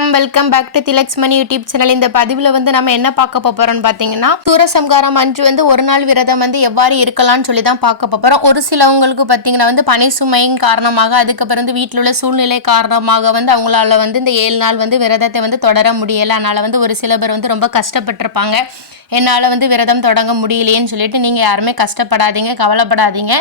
Welcome back to Thilaksmani YouTube channel. இந்த பதிவில் வந்து நம்ம என்ன பார்க்க போகிறோம்னு பார்த்தீங்கன்னா, சூரசம்ஹாரம் அன்று வந்து ஒரு நாள் விரதம் வந்து எவ்வாறு இருக்கலாம்னு சொல்லி தான் பார்க்க போகிறோம். ஒரு சிலவங்களுக்கு பார்த்தீங்கன்னா வந்து பனி சுமையின் காரணமாக, அதுக்கப்புறம் வந்து வீட்டில் உள்ள சூழ்நிலை காரணமாக வந்து அவங்களால வந்து இந்த 7 நாள் வந்து விரதத்தை வந்து தொடர முடியலை. அதனால் வந்து ஒரு சில பேர் வந்து ரொம்ப கஷ்டப்பட்டிருப்பாங்க. என்னால் வந்து விரதம் தொடங்க முடியலையேன்னு சொல்லிட்டு நீங்கள் யாருமே கஷ்டப்படாதீங்க, கவலைப்படாதீங்க.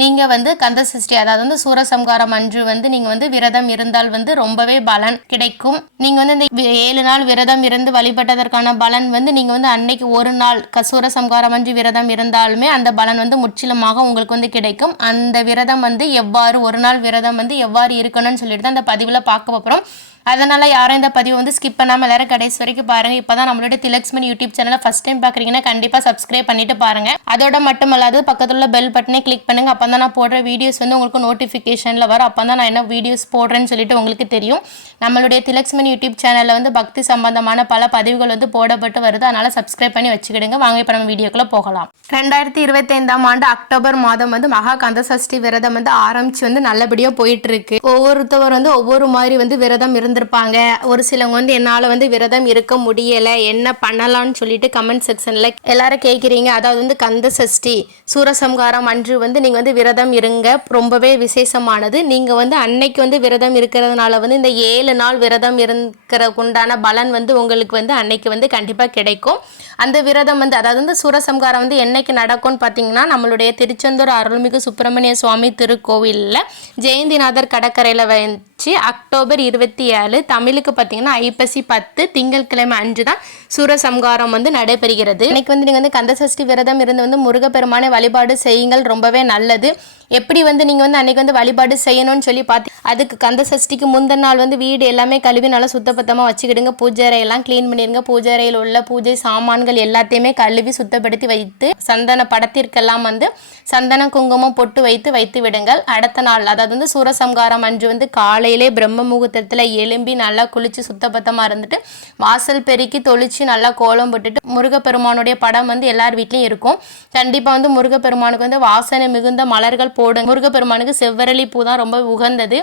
நீங்கள் வந்து கந்த சஷ்டி, அதாவது வந்து சூரசம்ஹாரம் அன்று வந்து நீங்கள் வந்து விரதம் இருந்தால் வந்து ரொம்பவே பலன் கிடைக்கும். நீங்கள் வந்து இந்த 7 நாள் விரதம் இருந்து வழிபட்டதற்கான பலன் வந்து நீங்கள் வந்து அன்னைக்கு ஒரு நாள் சூரசம்ஹாரம் அன்று விரதம் இருந்தாலுமே அந்த பலன் வந்து முற்றிலுமாக உங்களுக்கு வந்து கிடைக்கும். அந்த விரதம் வந்து எவ்வாறு, ஒரு நாள் விரதம் வந்து எவ்வாறு இருக்கணும்னு சொல்லிட்டு தான் அந்த பதிவில் பார்க்க போகிறோம். அதனால் யாரும் இந்த பதிவை வந்து ஸ்கிப் பண்ணாமல் எல்லாரும் கடைசி வரைக்கும் பாருங்கள். இப்போ தான் நம்மளோட திலக்ஸ்மணி யூடியூப் சேனலை ஃபஸ்ட் டைம் பார்க்குறீங்கன்னா கண்டிப்பாக சப்ஸ்கிரைப் பண்ணிட்டு பாருங்கள். அதோட மட்டும் இல்லாது பக்கத்தில் உள்ள பெல் பட்டனை கிளிக் பண்ணுங்கள். அப்போ தான் நான் போடுற வீடியோஸ் வந்து உங்களுக்கு நோட்டிஃபிகேஷனில் வரும். அப்போ தான் நான் என்ன வீடியோஸ் போடுறேன்னு சொல்லிட்டு உங்களுக்கு தெரியும். நம்மளுடைய திலக்ஸ்மணி யூடியூப் சேனலில் வந்து பக்தி சம்பந்தமான பல பதிவுகள் வந்து போடப்பட்டு வருது. அதனால் சப்ஸ்கிரைப் பண்ணி வச்சுக்கிடுங்க. வாங்க இப்போ நம்ம வீடியோக்குள்ளே போகலாம். 2025ஆம் ஆண்டு அக்டோபர் மாதம் வந்து மகா கந்த சஷ்டி விரதம் வந்து ஆரம்பிச்சு வந்து நல்லபடியாக போயிட்டு இருக்கு. ஒவ்வொருத்தவர் வந்து ஒவ்வொரு மாதிரி வந்து விரதம் இருந்திருப்பாங்க. ஒரு சிலவங்க வந்து என்னால் வந்து விரதம் இருக்க முடியலை, என்ன பண்ணலாம்னு சொல்லிட்டு கமெண்ட் செக்ஷனில் எல்லாரும் கேட்குறீங்க. அதாவது வந்து கந்த சஷ்டி சூரசம்ஹாரம் அன்று வந்து நீங்கள் வந்து விரதம் இருங்க, ரொம்பவே விசேஷமானது. நீங்கள் வந்து அன்னைக்கு வந்து விரதம் இருக்கிறதுனால வந்து இந்த 7 நாள் விரதம் இருக்கிறதுக்குண்டான பலன் வந்து உங்களுக்கு வந்து அன்னைக்கு வந்து கண்டிப்பாக கிடைக்கும். அந்த விரதம் வந்து, அதாவது வந்து சூரசம்ஹாரம் வந்து என்னைக்கு நடக்கும்னு பார்த்தீங்கன்னா, நம்மளுடைய திருச்செந்தூர் அருள்மிகு சுப்பிரமணிய சுவாமி திருக்கோவிலில் ஜெயந்திநாதர் கடற்கரையில் வச்சு அக்டோபர் 27, தமிழுக்கு பார்த்தீங்கன்னா ஐப்பசி 10 திங்கட்கிழமை அன்று தான் சூரசம்ஹாரம் வந்து நடைபெறுகிறது. இன்னைக்கு வந்து நீங்கள் வந்து கந்த சஷ்டி விரதம் இருந்து வந்து முருகப்பெருமானை வழிபாடு செய்யுங்கள், ரொம்பவே நல்லது. எப்படி வந்து நீங்கள் வந்து அன்றைக்கி வந்து வழிபாடு செய்யணும்னு சொல்லி பார்த்து, அதுக்கு கந்த சஷ்டிக்கு முந்தின நாள் வந்து வீடு எல்லாமே கழுவி நல்லா சுத்தபத்தமாக வச்சுக்கிடுங்க. பூஜை அறையெல்லாம் க்ளீன் பண்ணிடுங்க. பூஜை அறையில் உள்ள பூஜை சாமான்கள் எல்லாத்தையுமே கழுவி சுத்தப்படுத்தி வைத்து, சந்தன படத்திற்கெல்லாம் வந்து சந்தன குங்குமம் பொட்டு வைத்து விடுங்கள். அடுத்த நாள், அதாவது வந்து சூரசம்ஹாரம் அன்று வந்து காலையிலே பிரம்ம முகூர்த்தத்தில் எழும்பி நல்லா குளித்து சுத்தபத்தமாக இருந்துட்டு வாசல் பெருக்கி தொளிச்சு நல்லா கோலம் போட்டுட்டு, முருகப்பெருமானுடைய படம் வந்து எல்லார் வீட்லையும் இருக்கும். கண்டிப்பாக வந்து முருகப்பெருமானுக்கு வந்து வாசனை மிகுந்த மலர்கள் போடுங்க. முருகப்பெருமானுக்கு செவ்வரளி பூ தான் ரொம்ப உகந்தது.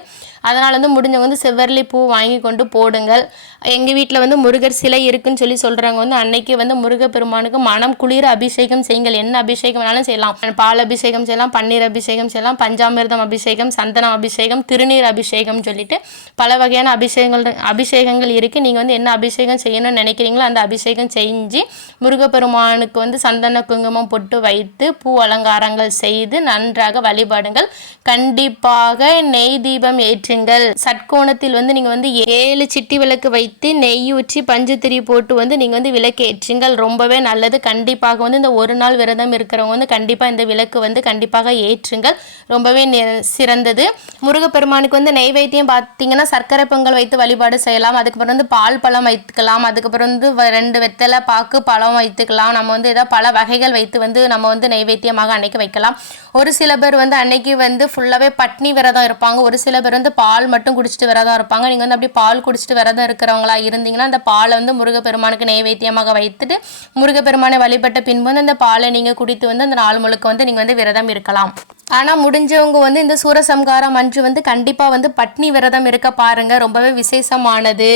அதனால் வந்து முடிஞ்சவங்க வந்து செவ்வரளி பூ வாங்கி கொண்டு போடுங்கள். எங்கள் வீட்டில் வந்து முருகர் சிலை இருக்குன்னு சொல்கிறாங்க. வந்து அன்னைக்கு வந்து முருகப்பெருமானுக்கு மனம் குளிர அபிஷேகம் செய்யுங்கள். என்ன அபிஷேகம் வேணாலும் செய்யலாம். பால் அபிஷேகம் செய்யலாம், பன்னீர் அபிஷேகம் செய்யலாம், பஞ்சாமிர்தம் அபிஷேகம், சந்தனம் அபிஷேகம், திருநீர் அபிஷேகம் சொல்லிட்டு பல வகையான அபிஷேகங்கள் இருக்குது. நீங்கள் வந்து என்ன அபிஷேகம் செய்யணும்னு நினைக்கிறீங்களோ அந்த அபிஷேகம் செஞ்சு முருகப்பெருமானுக்கு வந்து சந்தன குங்குமம் பொட்டு வைத்து பூ அலங்காரங்கள் செய்து நன்றாக வழிபாடுங்கள். கண்டிப்பாக நெய் தீபம் ஏற்றுங்கள். சட்கோணத்தில் வந்து நீங்கள் வந்து 7 சிட்டி விளக்கு வைத்து நெய் ஊற்றி பஞ்சு திரி போட்டு வந்து நீங்கள் வந்து விளக்கு ஏற்றுங்கள், ரொம்பவே நல்லது. கண்டிப்பாக வந்து இந்த ஒரு நாள் விரதம் இருக்கிறவங்க வந்து கண்டிப்பாக இந்த விளக்கு வந்து கண்டிப்பாக ஏற்றுங்கள், ரொம்பவே சிறந்தது. முருகப்பெருமானுக்கு வந்து நெய்வேத்தியம் பார்த்தீங்கன்னா சர்க்கரை பொங்கல் வைத்து வழிபாடு செய்யலாம். அதுக்கப்புறம் வந்து பால் பழம் வைத்துக்கலாம். அதுக்கப்புறம் வந்து 2 வெத்தலை பாக்கு பழம் வைத்துக்கலாம். நம்ம வந்து ஏதாவது பல வகைகள் வைத்து வந்து நம்ம வந்து நெய்வேத்தியமாக அன்னைக்கு வைக்கலாம். ஒரு சில பேர் வந்து அன்னைக்கு வந்து ஃபுல்லாகவே பட்னி விரதம் இருப்பாங்க. ஒரு சில பேர் வந்து பால் மட்டும் குடிச்சிட்டு விரதம் இருப்பாங்க. நீங்கள் வந்து அப்படி பால் குடிச்சிட்டு விரதம் இருக்கிறவங்களா இருந்தீங்கன்னா அந்த பாலை வந்து முருகப்பெருமானுக்கு நெய்வேத்தியமாக வைத்துட்டு முருகப்பெருமானை வழிபட்ட பின்பு வந்து அந்த பாலை நீங்கள் குடித்து வந்து அந்த நாள் முழுக்க வந்து நீங்கள் வந்து விரதம் இருக்கலாம். ஆனால் முடிஞ்சவங்க வந்து இந்த சூரசம்ஹாரம் அன்று வந்து கண்டிப்பாக வந்து பட்னி விரதம் இருக்க பாருங்கள், ரொம்பவே விசேஷமானது.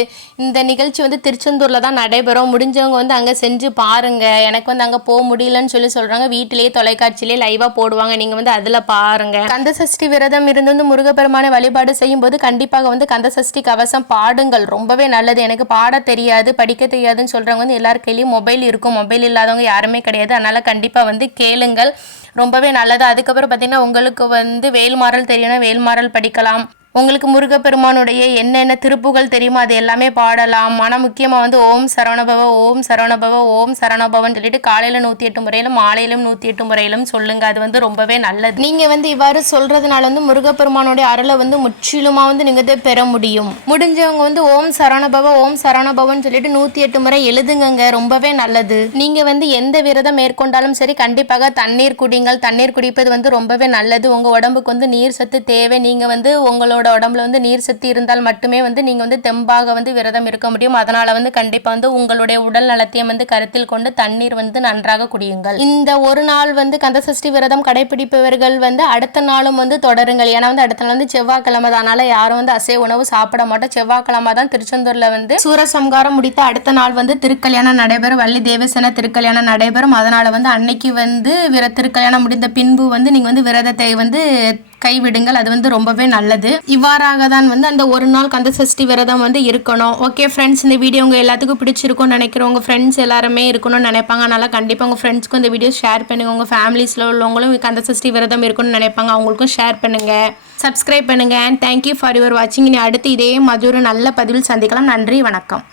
இந்த நிகழ்ச்சி வந்து திருச்செந்தூரில் தான் நடைபெறும். முடிஞ்சவங்க வந்து அங்கே செஞ்சு பாருங்கள். எனக்கு வந்து அங்கே போக முடியலன்னு சொல்கிறாங்க. வீட்டிலேயே தொலைக்காட்சியிலே லைவாக போடுவாங்க, நீங்கள் வந்து அதில் பாருங்கள். கந்த சஷ்டி விரதம் இருந்து வந்து முருகப்பெருமானை வழிபாடு செய்யும் போது கண்டிப்பாக வந்து கந்த சஷ்டி கவசம் பாடுங்கள், ரொம்பவே நல்லது. எனக்கு பாட தெரியாது, படிக்க தெரியாதுன்னு சொல்கிறவங்க வந்து எல்லார் கையிலையும் மொபைல் இருக்கும். மொபைல் இல்லாதவங்க யாருமே கிடையாது. அதனால் கண்டிப்பாக வந்து கேளுங்கள், ரொம்பவே நல்லது. அதுக்கப்புறம் பார்த்தீங்கன்னா உங்களுக்கு வந்து வேல்மாறல் தெரியணும், வேல்மாறல் படிக்கலாம். உங்களுக்கு முருகப்பெருமானுடைய என்னென்ன திருப்புகள் தெரியுமோ அது எல்லாமே பாடலாம். ஆனால் முக்கியமாக வந்து ஓம் சரவணபவ, ஓம் சரவணபவ, ஓம் சரவணபவன் சொல்லிட்டு காலையில் 108 முறையிலும் மாலையிலும் 108 முறையிலும் சொல்லுங்க. அது வந்து ரொம்பவே நல்லது. நீங்கள் வந்து இவ்வாறு சொல்றதுனால வந்து முருகப்பெருமானுடைய அருளை வந்து முற்றிலுமாக வந்து நீங்கள் பெற முடியும். முடிஞ்சவங்க வந்து ஓம் சரவணபவ, ஓம் சரவணபவன் சொல்லிட்டு 108 முறை எழுதுங்க, ரொம்பவே நல்லது. நீங்கள் வந்து எந்த விரதம் மேற்கொண்டாலும் சரி கண்டிப்பாக தண்ணீர் குடிங்கள். தண்ணீர் குடிப்பது வந்து ரொம்பவே நல்லது. உங்கள் உடம்புக்கு வந்து நீர் சத்து தேவை. நீங்கள் வந்து உங்களோட உங்களோட உடம்புல வந்து நீர் சத்து இருந்தால் மட்டுமே வந்து நீங்க வந்து தெம்பாக வந்து விரதம் இருக்க முடியும். அதனால வந்து கண்டிப்பா வந்து உங்களுடைய உடல் நலத்தையும் வந்து கருத்தில் கொண்டு தண்ணீர் வந்து நன்றாக குடியுங்கள். இந்த ஒரு நாள் வந்து கந்தசஷ்டி விரதம் கடைபிடிப்பவர்கள் வந்து அடுத்த நாளும் வந்து தொடருங்கள். ஏன்னா வந்து அடுத்த நாள் வந்து செவ்வாய்க்கிழமை தான். அதனால யாரும் வந்து அசைவ உணவு சாப்பிட மாட்டோம். செவ்வாய்க்கிழமை தான் திருச்செந்தூர்ல வந்து சூரசம்காரம் முடித்த அடுத்த நாள் வந்து திருக்கல்யாணம் நடைபெறும். வள்ளி தேவசேன திருக்கல்யாணம் நடைபெறும். அதனால வந்து அன்னைக்கு வந்து திருக்கல்யாணம் முடிந்த பின்பு வந்து நீங்க வந்து விரதத்தை வந்து கைவிடுங்கள். அது வந்து ரொம்பவே நல்லது. இவ்வாறாக தான் வந்து அந்த ஒரு நாள் கந்தசஷ்டி விரதம் வந்து இருக்கணும். ஓகே ஃப்ரெண்ட்ஸ், இந்த வீடியோ உங்க எல்லாத்துக்கும் பிடிச்சிருக்கும்னு நினைக்கிறோம். உங்க ஃப்ரெண்ட்ஸ் எல்லாருமே இருக்கணும்னு நினைப்பாங்க. அதனால கண்டிப்பாக உங்க ஃப்ரெண்ட்ஸ்க்கும் இந்த வீடியோ ஷேர் பண்ணுங்க. உங்க ஃபேமிலிஸ்ல உள்ளவங்களும் கந்தசஷ்டி விரதம் இருக்கணும்னு நினைப்பாங்க, அவங்களுக்கும் ஷேர் பண்ணுங்க, சப்ஸ்கிரைப் பண்ணுங்க. அண்ட் தேங்க்யூ ஃபார் யுவர் வாட்சிங். இனி அடுத்து இதே மாதிரி ஒரு நல்ல பதிவில் சந்திக்கலாம். நன்றி, வணக்கம்.